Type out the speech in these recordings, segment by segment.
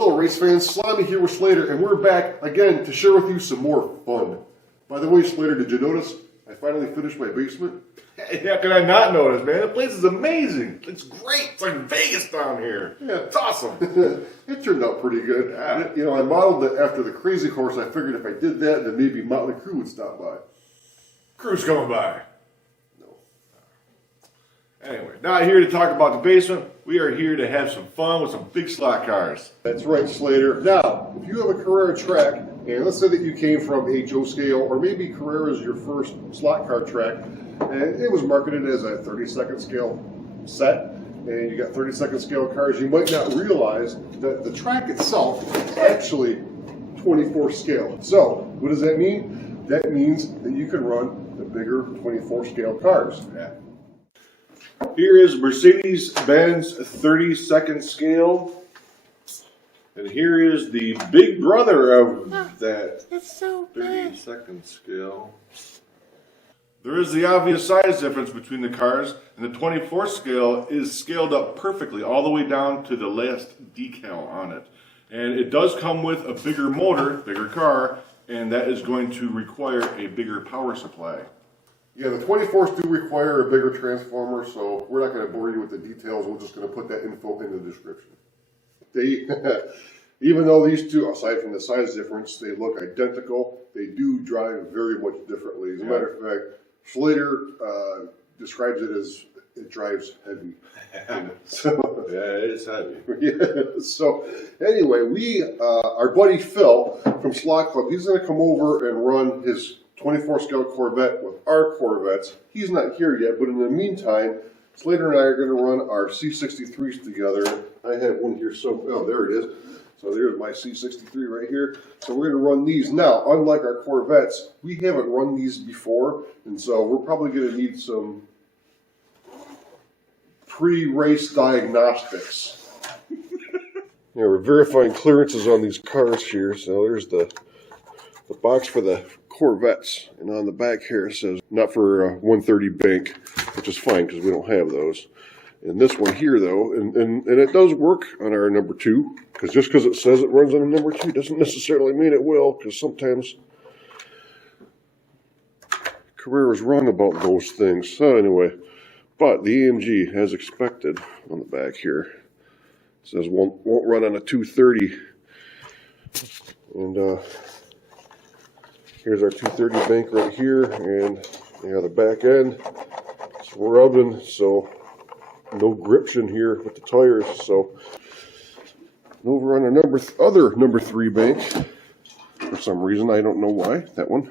Hello race fans, Slimy here with Slater, and we're back again to share with you some more fun. By the way, Slater, did you notice I finally finished my basement? How can I not notice, man? The place is amazing. It's great. It's like Vegas down here. Yeah. It's awesome. It turned out pretty good. Yeah. You know, I modeled it after the Crazy Horse. I figured if I did that, then maybe Motley Crue would stop by. Crew's coming by. No. Anyway, not here to talk about the basement. We are here to have some fun with some big slot cars. That's right, Slater. Now, if you have a Carrera track, and let's say that you came from a Joe Scale, or maybe Carrera is your first slot car track, and it was marketed as a 32nd scale set, and you got 32nd scale cars, you might not realize that the track itself is actually 24 scale. So, what does that mean? That means that you can run the bigger 24 scale cars. Yeah. Here is Mercedes-Benz 32nd scale. And here is the big brother of that It's so big. 32nd scale. There is the obvious size difference between the cars, and the 24 scale is scaled up perfectly all the way down to the last decal on it. And it does come with a bigger motor, bigger car, and that is going to require a bigger power supply. Yeah, the 24s do require a bigger transformer, so we're not going to bore you with the details. We're just going to put that info in the description. They, even though these two, aside from the size difference, they look identical, they do drive very much differently. As a matter of fact, Slater describes it as it drives heavy. So, Yeah, it is heavy. yeah, so anyway, our buddy Phil from Slot Club, he's going to come over and run his 24 scale Corvette with our Corvettes. He's not here yet, but in the meantime, Slater and I are going to run our C63s together. I have one here, so, oh, there it is. So there's my C63 right here. So we're going to run these. Now, unlike our Corvettes, we haven't run these before, and so we're probably going to need some pre-race diagnostics. Yeah, we're verifying clearances on these cars here. So there's the box for the Corvettes, and on the back here it says not for 130 bank, which is fine because we don't have those. And this one here though, and it does work on our number 2, because just because it says it runs on a number 2 doesn't necessarily mean it will, because sometimes Carrera's wrong about those things. So anyway, but the AMG, as expected, on the back here, says won't run on a 230. And here's our 230 bank right here, and the back end. It's rubbing, so no gription here with the tires. So over on our other number 3 bank, for some reason, I don't know why, that one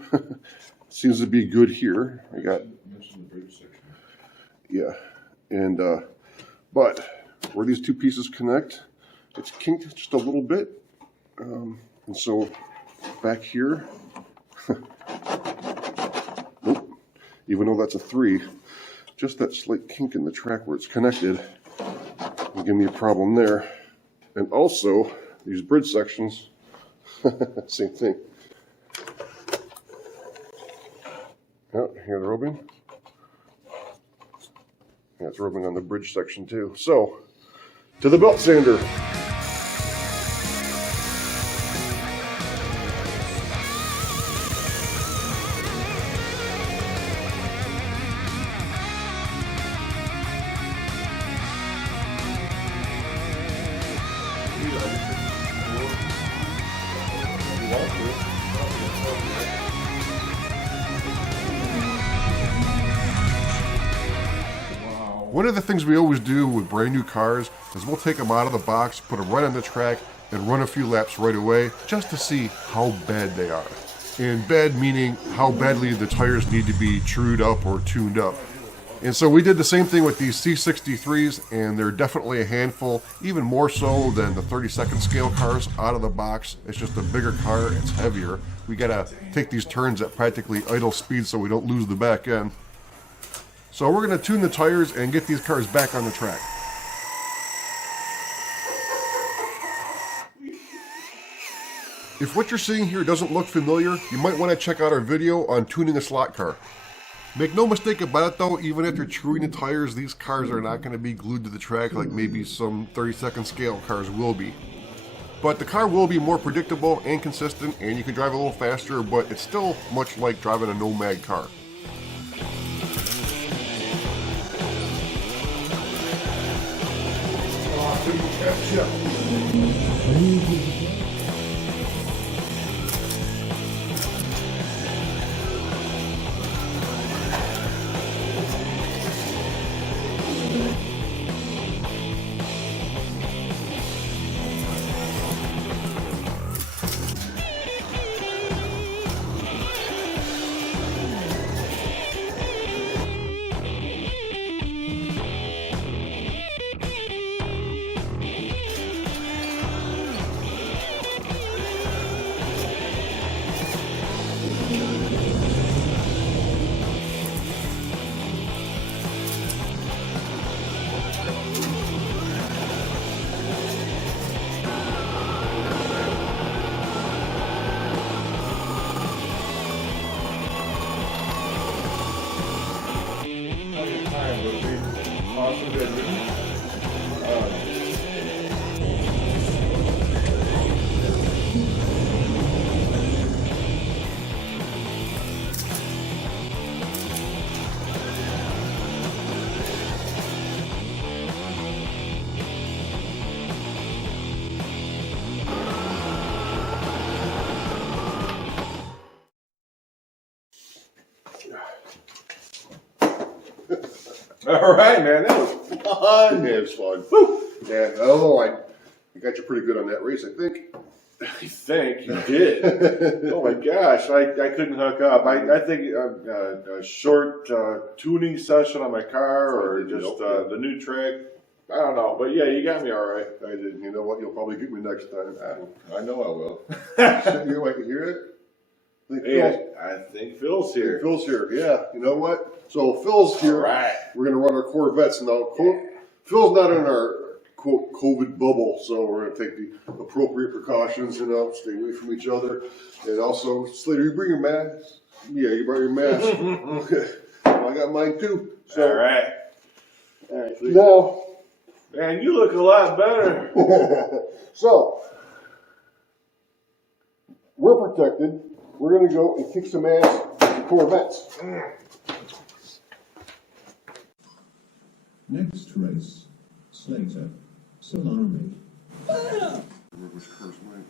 seems to be good here. I got, yeah, and but where these two pieces connect, it's kinked just a little bit, and so back here, nope, even though that's a 3, just that slight kink in the track where it's connected will give me a problem there. And also, these bridge sections, same thing. Oh, here's the rubbing. Yeah, it's rubbing on the bridge section too. So, to the belt sander. One of the things we always do with brand new cars is we'll take them out of the box, put them right on the track, and run a few laps right away just to see how bad they are. And bad meaning how badly the tires need to be trued up or tuned up. And so we did the same thing with these C63s, and they're definitely a handful, even more so than the 32nd scale cars out of the box. It's just a bigger car, it's heavier. We gotta take these turns at practically idle speed so we don't lose the back end. So we're gonna tune the tires and get these cars back on the track. If what you're seeing here doesn't look familiar, you might want to check out our video on tuning a slot car. Make no mistake about it though, even after truing the tires, these cars are not going to be glued to the track like maybe some 32nd scale cars will be. But the car will be more predictable and consistent, and you can drive a little faster, but it's still much like driving a Nomad car. All right, man, that was fun. Yeah, it was fun. Woo. Yeah, although I got you pretty good on that race, I think. I think you did. Oh my gosh, I couldn't hook up. I think a short tuning session on my car, or just the new track. I don't know, but yeah, you got me all right. I did. You know what? You'll probably get me next time. I know I will. Sitting here, I can hear it. I think Phil's here. Phil's here. Yeah. You know what? So Phil's here. All right. We're gonna run our Corvettes now. Phil's not in our quote COVID bubble, so we're gonna take the appropriate precautions. Stay away from each other, and also Slater, you bring your mask. Yeah, you brought your mask. Okay. Well, I got mine too. So, all right. Now, man, you look a lot better. So we're protected. We're going to go and kick some ass with the Corvettes. Next race, Slater, Solari. Which car's mine?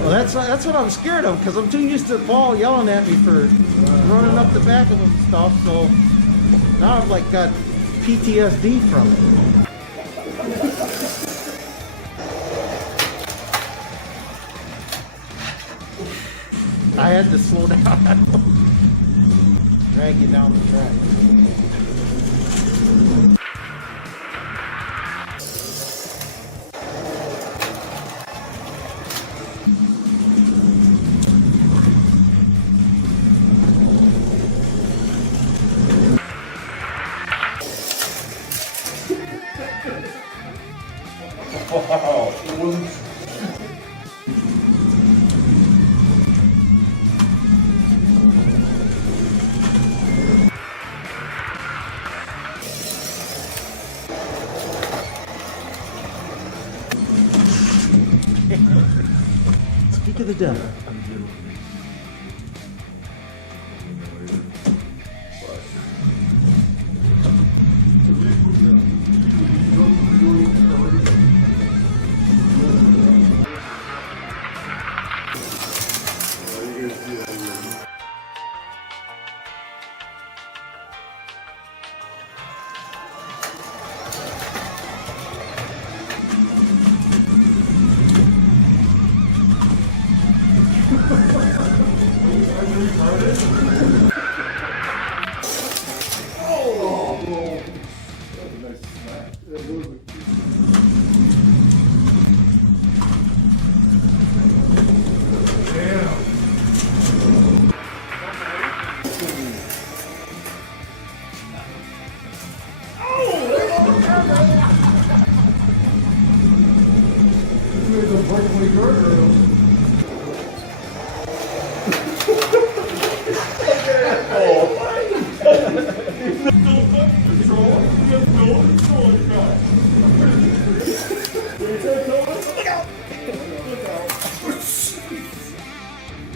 Well, that's what I'm scared of, because I'm too used to Paul yelling at me for running up the back of him and stuff. So now I've like got PTSD from it. I had to slow down, drag you down the track. Wow, it wasn't. Speak of the devil.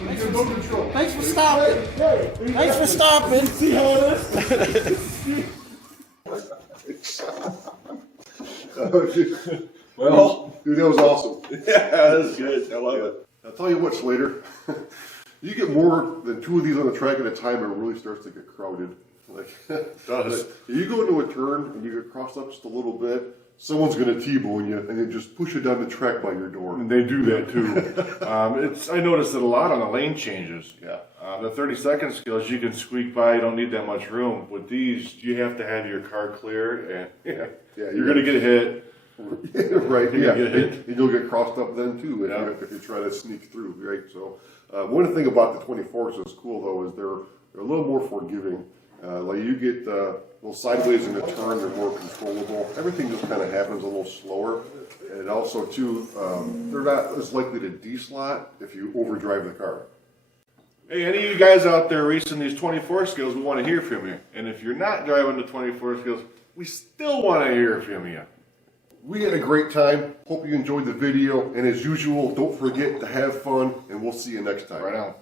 No control. Thanks for stopping. Thanks for stopping. See how it is? Well, Dude, that was awesome. yeah, that's good. I love it. I'll tell you what, Slater. You get more than 2 of these on the track at a time, it really starts to get crowded. Like, It does. if you go into a turn and you get crossed up just a little bit, someone's going to T-bone you and then just push you down the track by your door. And they do that too. I noticed it a lot on the lane changes. Yeah. The 30-second skills, you can squeak by, you don't need that much room. With these, you have to have your car clear, and Yeah, you're going to get hit. Right, You're yeah. gonna get hit. And you'll get crossed up then too if you try to sneak through, right? So, one thing about the 24s that's cool though is they're a little more forgiving. Like you get a little sideways in the turn, they're more controllable. Everything just kind of happens a little slower. And also too, they're not as likely to D-slot if you overdrive the car. Hey, any of you guys out there racing these 24 skills, we want to hear from you. And if you're not driving the 24 skills, we still want to hear from you. We had a great time. Hope you enjoyed the video. And as usual, don't forget to have fun, and we'll see you next time. Right on.